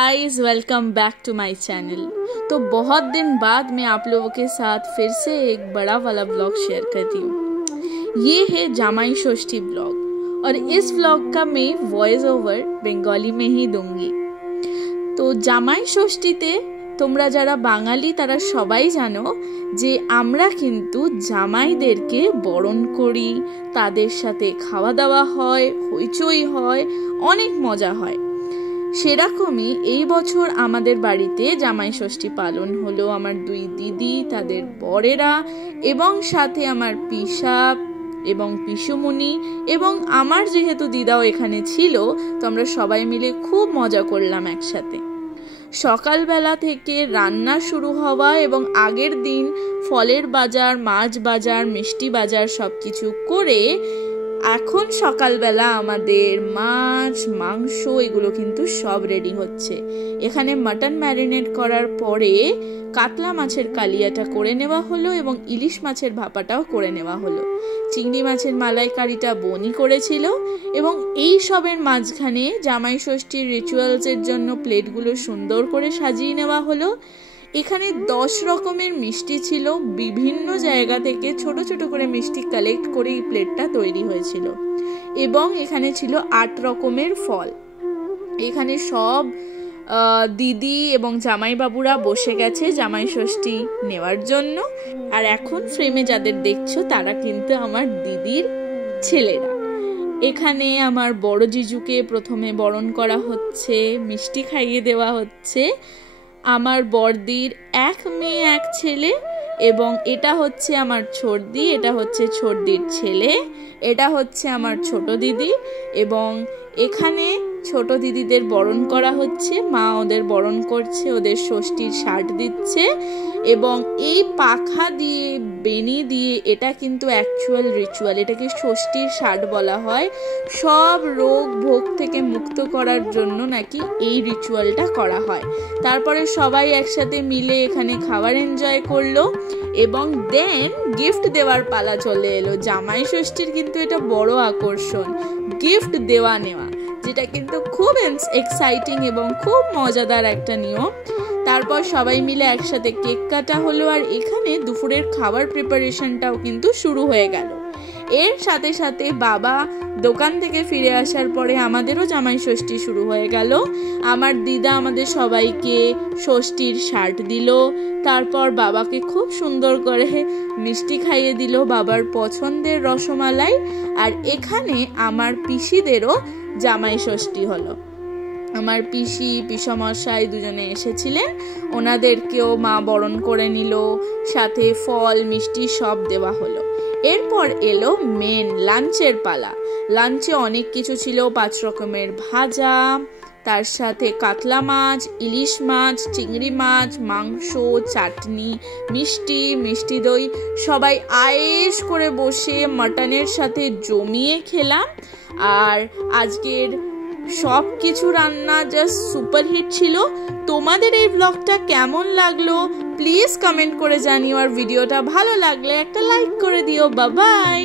Guys, welcome back to my channel. तो बहुत दिन बाद मैं आप लोगों के साथ फिर से एक बड़ा वाला ब्लॉग शेयर करती हूँ। ये है जामाई षष्ठी ब्लॉग और इस ब्लॉग का मैं वॉइस ओवर बेंगली में ही दूंगी। तो जामाई षष्ठीते তোমরা যারা বাঙালি তারা সবাই জানো যে আমরা কিন্তু জামাইদেরকে বরণ করি, তাদের সাথে খাওয়া দাওয়া হয়, হইচই হয়, অনেক মজা হয়। সেরকমই এই বছর আমাদের বাড়িতে জামাই ষষ্ঠী পালন হলো। আমার দুই দিদি, তাদের বরেরা এবং সাথে আমার পিসা এবং পিসুমণি এবং আমার যেহেতু দিদাও এখানে ছিল, তো আমরা সবাই মিলে খুব মজা করলাম একসাথে। সকালবেলা থেকে রান্না শুরু হওয়া এবং আগের দিন ফলের বাজার, মাছ বাজার, মিষ্টি বাজার সবকিছু করে এখন সকালবেলা আমাদের মাছ, মাংস এগুলো কিন্তু সব রেডি হচ্ছে। এখানে মাটন ম্যারিনেট করার পরে কাতলা মাছের কালিয়াটা করে নেওয়া হলো এবং ইলিশ মাছের ভাপাটাও করে নেওয়া হলো। চিংড়ি মাছের মালাইকারিটা বনি করেছিল এবং এই সবের মাঝখানে জামাই ষষ্ঠীর রিচুয়ালসের জন্য প্লেটগুলো সুন্দর করে সাজিয়ে নেওয়া হলো। এখানে 10 রকমের মিষ্টি ছিল, বিভিন্ন জায়গা থেকে ছোট ছোট করে মিষ্টি কালেক্ট করে এই প্লেটটা তৈরি হয়েছিল এবং এখানে ছিল 8 রকমের ফল। এখানে সব দিদি এবং জামাই বাবুরা বসে গেছে জামাই ষষ্ঠী নেওয়ার জন্য। আর এখন ফ্রেমে যাদের দেখছো তারা কিন্তু আমার দিদির ছেলেরা। এখানে আমার বড় জিজুকে প্রথমে বরণ করা হচ্ছে, মিষ্টি খাইয়ে দেওয়া হচ্ছে। আমার বড়দির এক মেয়ে এক ছেলে এবং এটা হচ্ছে আমার ছোটদি, এটা হচ্ছে ছোটদির ছেলে, এটা হচ্ছে আমার ছোট দিদি এবং এখানে ছোট দিদিদের বরণ করা হচ্ছে। মা ওদের বরণ করছে, ওদের ষষ্ঠীর শার্ট দিচ্ছে এবং এই পাখা দিয়ে, বেনি দিয়ে, এটা কিন্তু অ্যাকচুয়াল রিচুয়াল। এটাকে ষষ্ঠীর শার্ট বলা হয়। সব রোগ ভোগ থেকে মুক্ত করার জন্য নাকি এই রিচুয়ালটা করা হয়। তারপরে সবাই একসাথে মিলে এখানে খাবার এনজয় করলো এবং দেন গিফট দেওয়ার পালা চলে এলো। জামাই ষষ্ঠীর কিন্তু এটা বড় আকর্ষণ, গিফট দেওয়া নেওয়া, যেটা কিন্তু খুব এক্সাইটিং এবং খুব মজাদার একটা নিয়ম। তারপর সবাই মিলে একসাথে কেক কাটা হলো আর এখানে দুপুরের খাবার প্রিপারেশনটাও কিন্তু শুরু হয়ে গেল। এর সাথে সাথে বাবা দোকান থেকে ফিরে আসার পরে আমাদেরও জামাই ষষ্ঠী শুরু হয়ে গেল। আমার দিদা আমাদের সবাইকে ষষ্ঠীর শার্ট দিল, তারপর বাবাকে খুব সুন্দর করে মিষ্টি খাইয়ে দিল, বাবার পছন্দের রসমালাই। আর এখানে আমার পিসিদেরও জামাই ষষ্ঠী হলো। আমার পিসি, পিসমশাই দুজনে এসেছিলেন, ওনাদেরকেও মা বরণ করে নিল, সাথে ফল মিষ্টি সব দেওয়া হলো। এরপর এলো মেন লাঞ্চের পালা। লাঞ্চে অনেক কিছু ছিল, 5 রকমের ভাজা, তার সাথে কাতলা মাছ, ইলিশ মাছ, চিংড়ি মাছ, মাংস, চাটনি, মিষ্টি, মিষ্টি দই। সবাই আয়েশ করে বসে মাটনের সাথে জমিয়ে খেলাম। আর আজকের সব কিছু রান্না জাস্ট সুপারহিট ছিল। তোমাদের এই ব্লগটা কেমন লাগলো প্লিজ কমেন্ট করে জানিও আর ভিডিওটা ভালো লাগলে একটা লাইক করে দিও। Bye bye.